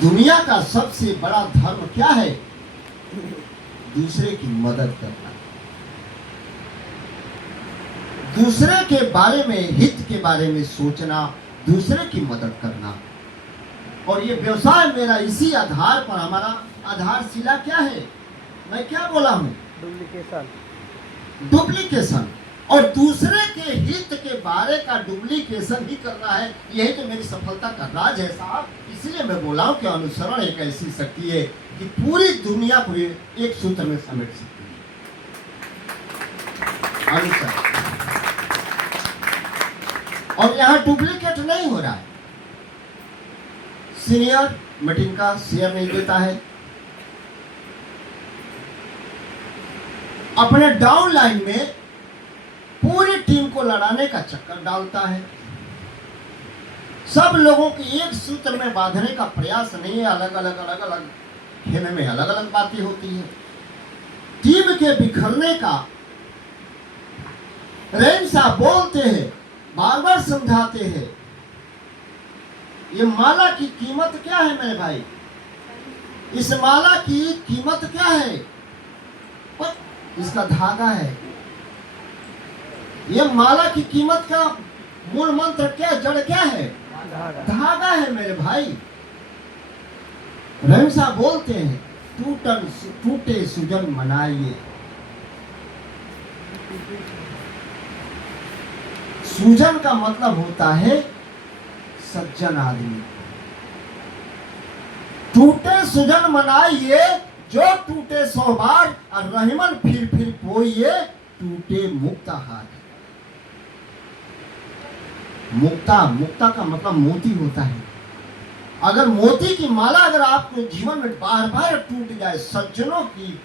दुनिया का सबसे बड़ा धर्म क्या है? दूसरे की मदद करना, दूसरे के बारे में, हित के बारे में सोचना, दूसरे की मदद करना। और ये व्यवसाय मेरा इसी आधार पर, हमारा आधारशिला क्या है? मैं क्या बोला हूं? डुप्लीकेशन। और दूसरे के हित के बारे का डुप्लीकेशन ही करना है। यही तो मेरी सफलता का राज है साहब। इसलिए मैं बोला हूं कि अनुसरण एक ऐसी शक्ति है कि पूरी दुनिया को एक सूत्र में समेट सकती है। अनुसरण। और यहां डुप्लीकेट नहीं हो रहा है। सीनियर मीटिंग का शेयर नहीं देता है, अपने डाउन लाइन में पूरी टीम को लड़ाने का चक्कर डालता है। सब लोगों की एक सूत्र में बांधने का प्रयास नहीं है। अलग अलग खेमे में अलग अलग बातें होती है। टीम के बिखरने का रैन साहब बोलते हैं, बार बार समझाते हैं। ये माला की कीमत क्या है मेरे भाई? इस माला की कीमत क्या है? पर इसका धागा है। ये माला की कीमत का मूल मंत्र क्या, जड़ क्या है? धागा है मेरे भाई। रहीम साहब बोलते हैं, टूटे सुजन मनाइए। सुजन का मतलब होता है सज्जन आदमी। टूटे सुजन मनाइए, जो टूटे 100 बार, और रहीमन फिर पोइए, टूटे मुक्ता हाथ। मुक्ता का मतलब मोती होता है। अगर मोती की माला अगर आपके जीवन में बार बार टूट जाए, सज्जनों की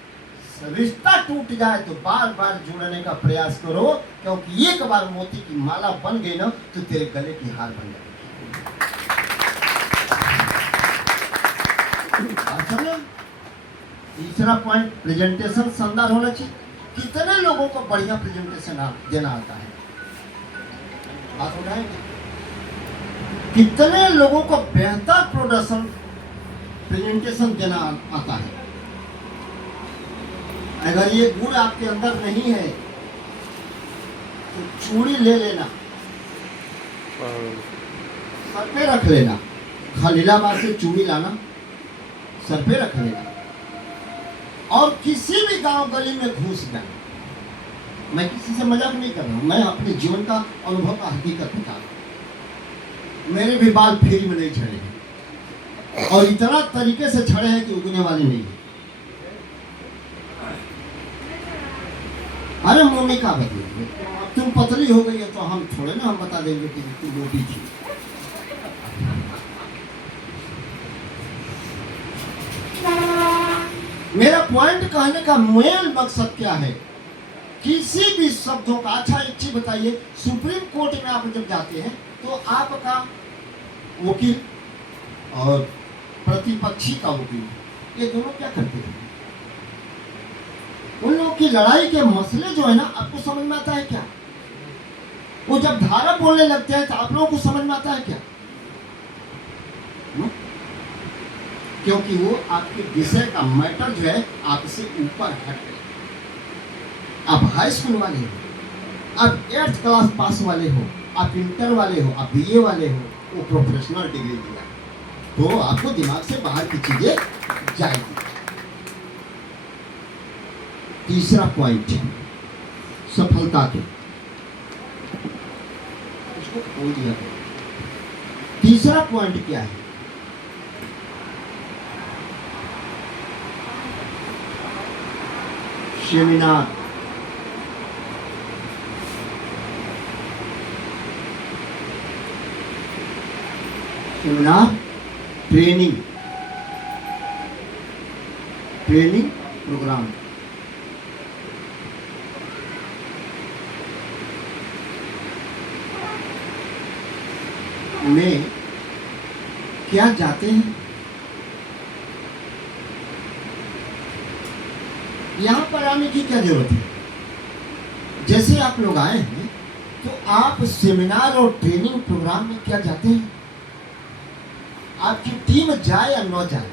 रिश्ता टूट जाए, तो बार बार जुड़ने का प्रयास करो, क्योंकि एक बार मोती की माला बन गई ना, तो तेरे गले की हार बन जाएगी। तीसरा पॉइंट, प्रेजेंटेशन शानदार होना चाहिए। कितने लोगों को बढ़िया प्रेजेंटेशन देना आता है? बात उठाएंगे। कितने लोगों को बेहतर प्रेजेंटेशन देना आता है? अगर ये गुण आपके अंदर नहीं है तो चूड़ी ले लेना, सर पे रख लेना। खलीलाबाद से चूड़ी लाना, सर पे रख लेना, और किसी भी गांव गली में घुस जाना। मैं किसी से मजाक नहीं कर रहा हूं, मैं अपने जीवन का अनुभव का हकीकत बता रहा हूं। मेरे भी बाल फ्री में नहीं झड़े हैं, और इतना तरीके से झड़े हैं कि उगने वाले नहीं है। अरे मम्मी का बदलेंगे, तुम पतली हो गई है तो हम थोड़े ना हम बता देंगे कि तुम मोटी थी। मेरा पॉइंट कहने का मेन मकसद क्या है? किसी भी शब्दों का, अच्छा एक चीज बताइए, सुप्रीम कोर्ट में आप जब जाते हैं तो आपका वकील और प्रतिपक्षी का वकील, ये दोनों क्या करते हैं? उन लोगों की लड़ाई के मसले जो है ना, आपको समझ में आता है क्या? वो जब धारा बोलने लगते हैं तो आप लोगों को समझ में आता है क्या? क्योंकि वो आपके विषय का मैटर जो है आपसे ऊपर हट गए। आप हाई स्कूल वाले हो, आप 8th क्लास पास वाले हो, आप इंटर वाले हो, आप बीए वाले हो, वो प्रोफेशनल डिग्री दिया, तो आपको दिमाग से बाहर की चीजें जाएगी। तीसरा पॉइंट, सफलता के, उसको खोल दिया। तीसरा पॉइंट क्या है? सेमिनार। Training program. में क्या जाते हैं? यहाँ पर आने की क्या जरूरत है? जैसे आप लोग आए हैं तो आप सेमिनार और ट्रेनिंग प्रोग्राम में क्या जाते हैं? आपकी टीम जाए या न जाए,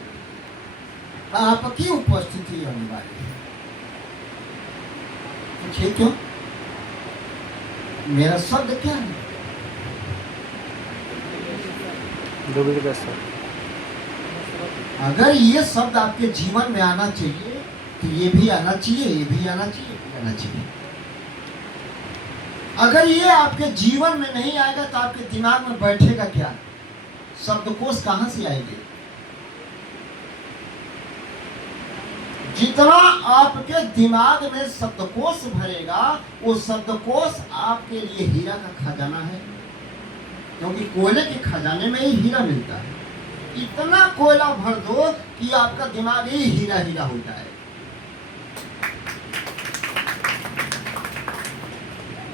आपकी उपस्थिति अनिवार्य है। पूछिए क्यों? मेरा शब्द क्या है? अगर ये शब्द आपके जीवन में आना चाहिए तो ये भी आना चाहिए, ये भी आना चाहिए, ये भी आना चाहिए। अगर ये आपके जीवन में नहीं आएगा तो आपके दिमाग में बैठेगा क्या? शब्दकोश कहां से आएंगे? जितना आपके दिमाग में शब्दकोश भरेगा, वो शब्दकोश आपके लिए हीरा का खजाना है, क्योंकि कोयले के खजाने में ही हीरा मिलता है। इतना कोयला भर दो कि आपका दिमाग ही हीरा हीरा हो जाए।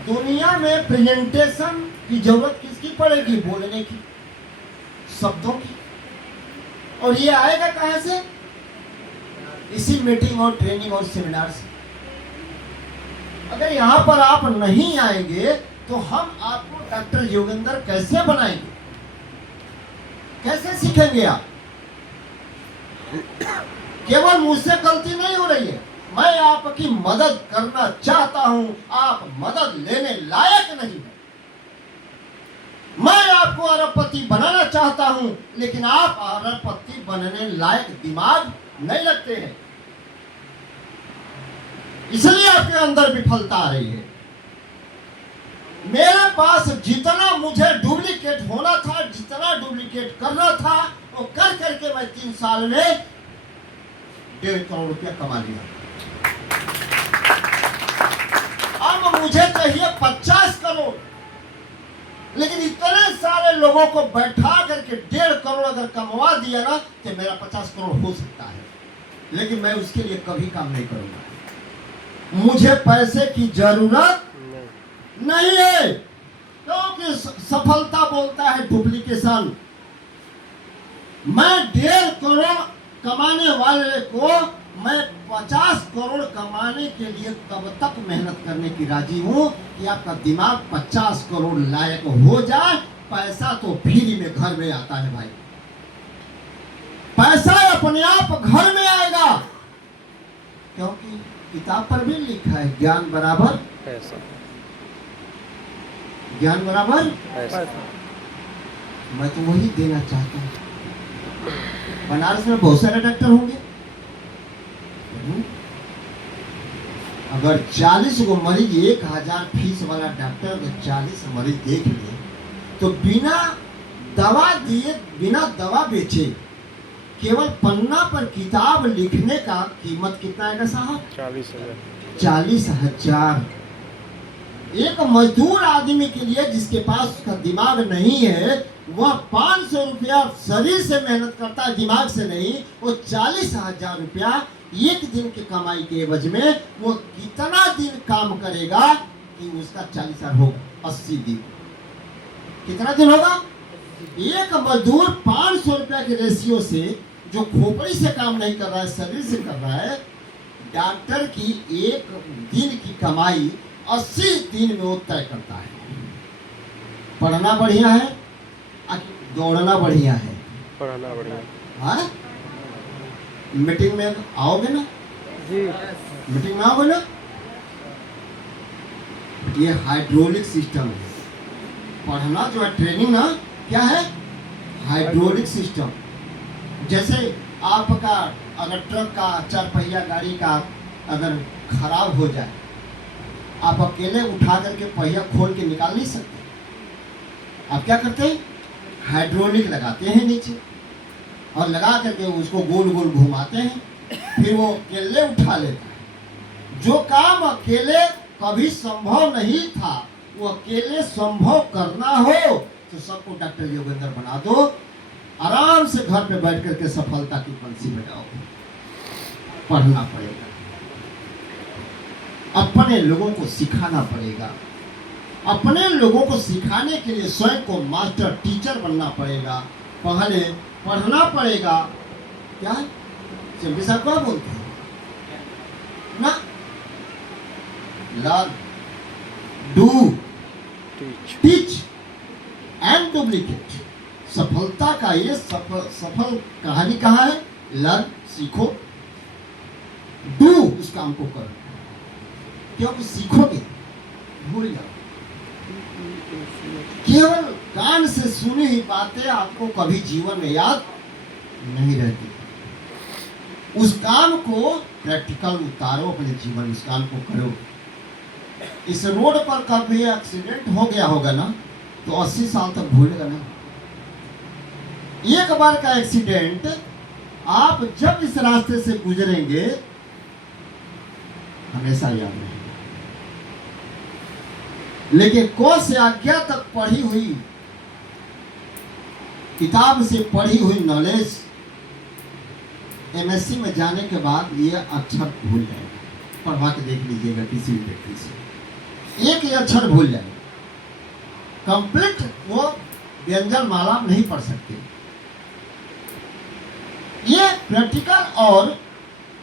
दुनिया में प्रेजेंटेशन की जरूरत किसकी पड़ेगी? बोलने की, शब्दों की। और ये आएगा कहां से? इसी मीटिंग और ट्रेनिंग और सेमिनार से। अगर यहां पर आप नहीं आएंगे तो हम आपको डॉक्टर योगेंद्र कैसे बनाएंगे? कैसे सीखेंगे आप? केवल मुझसे गलती नहीं हो रही है, मैं आपकी मदद करना चाहता हूं, आप मदद लेने लायक नहीं है। मैं आपको अरबपति बनाना चाहता हूं, लेकिन आप अरबपति बनने लायक दिमाग नहीं रखते हैं, इसलिए आपके अंदर विफलता आ रही है। मेरे पास जितना मुझे डुप्लीकेट होना था, जितना डुप्लीकेट करना था, वो कर करके मैं 3 साल में 1.5 करोड़ रुपया कमा लिया। अब मुझे चाहिए 50 करोड़, लेकिन इतने सारे लोगों को बैठा करके 1.5 करोड़ अगर कमवा दिया ना तो मेरा 50 करोड़ हो सकता है, लेकिन मैं उसके लिए कभी काम नहीं करूंगा। मुझे पैसे की जरूरत नहीं है, क्योंकि सफलता बोलता है डुप्लीकेशन। मैं 1.5 करोड़ कमाने वाले को मैं 50 करोड़ कमाने के लिए तब तक मेहनत करने की राजी हूं कि आपका दिमाग 50 करोड़ लायक हो जाए। पैसा तो फ्री में घर में आता है भाई, पैसा अपने आप घर में आएगा, क्योंकि किताब पर भी लिखा है ज्ञान बराबर पैसा, ज्ञान बराबर पैसा। मैं तो वही देना चाहता हूँ। बनारस में बहुत सारे डॉक्टर होंगे, अगर 40 को मरीज 1000 फीस वाला डॉक्टर अगर 40 मरीज देख ले तो बिना दवा दिए, बिना दवा बेचे, केवल पन्ना पर किताब लिखने का कीमत कितना आएगा साहब? 40,000। एक मजदूर आदमी के लिए जिसके पास उसका दिमाग नहीं है, वह 500 रुपया शरीर से मेहनत करता है, दिमाग से नहीं। वो 40,000 रुपया एक दिन की कमाई के एवज में वो कितना दिन काम करेगा कि उसका 40,000 होगा? 80 दिन। कितना दिन होगा? एक मजदूर 500 रुपया के रेशियो से, जो खोपड़ी से काम नहीं कर रहा है, शरीर से कर रहा है, डॉक्टर की एक दिन की कमाई 80 दिन में वो तय करता है। पढ़ना बढ़िया है, दौड़ना बढ़िया है? पढ़ना बढ़िया। हाँ, मीटिंग में आओगे ना जी? मीटिंग में आओगे ना? ये हाइड्रोलिक सिस्टम है। पढ़ना जो है, ट्रेनिंग ना, क्या है? Hydraulic system. जैसे आपका अगर ट्रक का 4 पहिया गाड़ी का अगर खराब हो जाए, आप अकेले उठा करके पहिया खोल के निकाल नहीं सकते। आप क्या करते हैं? हाइड्रोलिक लगाते हैं नीचे और लगा करके उसको गोल गोल घुमाते हैं, फिर वो अकेले उठा लेता है। जो काम अकेले कभी संभव नहीं था, वो अकेले संभव करना हो तो सबको डॉक्टर योगेंद्र बना दो, आराम से घर पे बैठ करके सफलता की बंसी बजाओ। पढ़ना पड़ेगा, अपने लोगों को सिखाना पड़ेगा, अपने लोगों को सिखाने के लिए स्वयं को मास्टर टीचर बनना पड़ेगा, पहले पढ़ना पड़ेगा। क्या सिंपल साहब क्या बोलते हैं ना? Learn, do, teach and duplicate. सफलता का ये सफल कहानी कहाँ है? लर्न, सीखो, डू, उस काम को करो। क्योंकि सीखोगे भूल जाओ। केवल कान से सुनी हुई बातें आपको कभी जीवन में याद नहीं रहती। उस काम को प्रैक्टिकल उतारो अपने जीवन में, उस काम को करो। इस रोड पर कभी एक्सीडेंट हो गया होगा ना, तो 80 साल तक भूलेगा ना। एक बार का एक्सीडेंट आप जब इस रास्ते से गुजरेंगे हमेशा याद रहेगा। लेकिन क से आज्ञा तक पढ़ी हुई किताब से पढ़ी हुई नॉलेज एमएससी में जाने के बाद ये अक्षर भूल जाएगा। पढ़वा के देख लीजिएगा किसी भी व्यक्ति से, एक ही अक्षर भूल जाएगा। कंप्लीट वो व्यंजन माला नहीं पढ़ सकते। ये प्रैक्टिकल और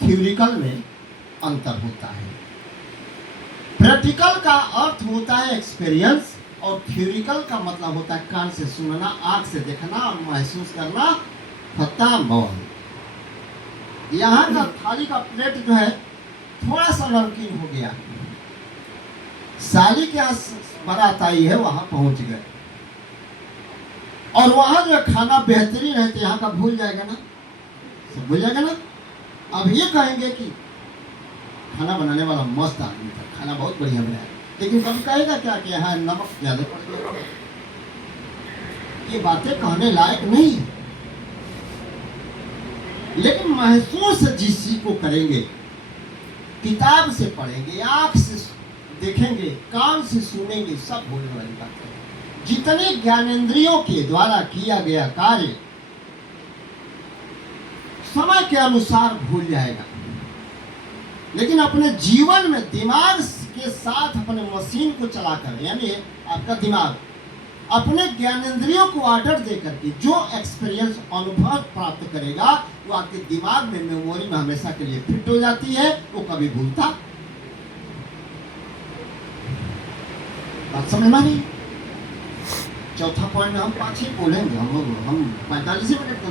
थ्योरिकल में अंतर होता है। प्रैक्टिकल का अर्थ होता है एक्सपीरियंस और थ्योरिकल का मतलब होता है कान से सुनना, आंख से देखना और महसूस करना। खत्म मौल। यहाँ का थाली का प्लेट जो है थोड़ा सा नमकीन हो गया, साली के यहाँ बारात आई है, वहां पहुंच गए और वहां जो खाना बेहतरीन है तो यहाँ का भूल जाएगा ना, सब भूल जाएगा ना। अब ये कहेंगे कि खाना बनाने वाला मस्त आदमी था, खाना बहुत बढ़िया बनाया, लेकिन कभी कहेगा क्या कि यहाँ नमक ज्यादा पड़ गया। ये बातें कहने लायक नहीं है। लेकिन महसूस जिस चीज को करेंगे, किताब से पढ़ेंगे, आंख से देखेंगे, कान से सुनेंगे, सब भूलने वाली बात है। जितने ज्ञानेंद्रियों के द्वारा किया गया कार्य समय के अनुसार भूल जाएगा, लेकिन अपने जीवन में दिमाग के साथ अपने मशीन को चलाकर, यानी आपका दिमाग अपने ज्ञानेंद्रियों को ऑर्डर देकर के जो एक्सपीरियंस अनुभव प्राप्त करेगा वो आपके दिमाग में, मेमोरी में हमेशा के लिए फिट हो जाती है, वो कभी भूलता। बात समझ में नहीं। चौथा पॉइंट हम 5 ही बोलेंगे, हम 45 मिनट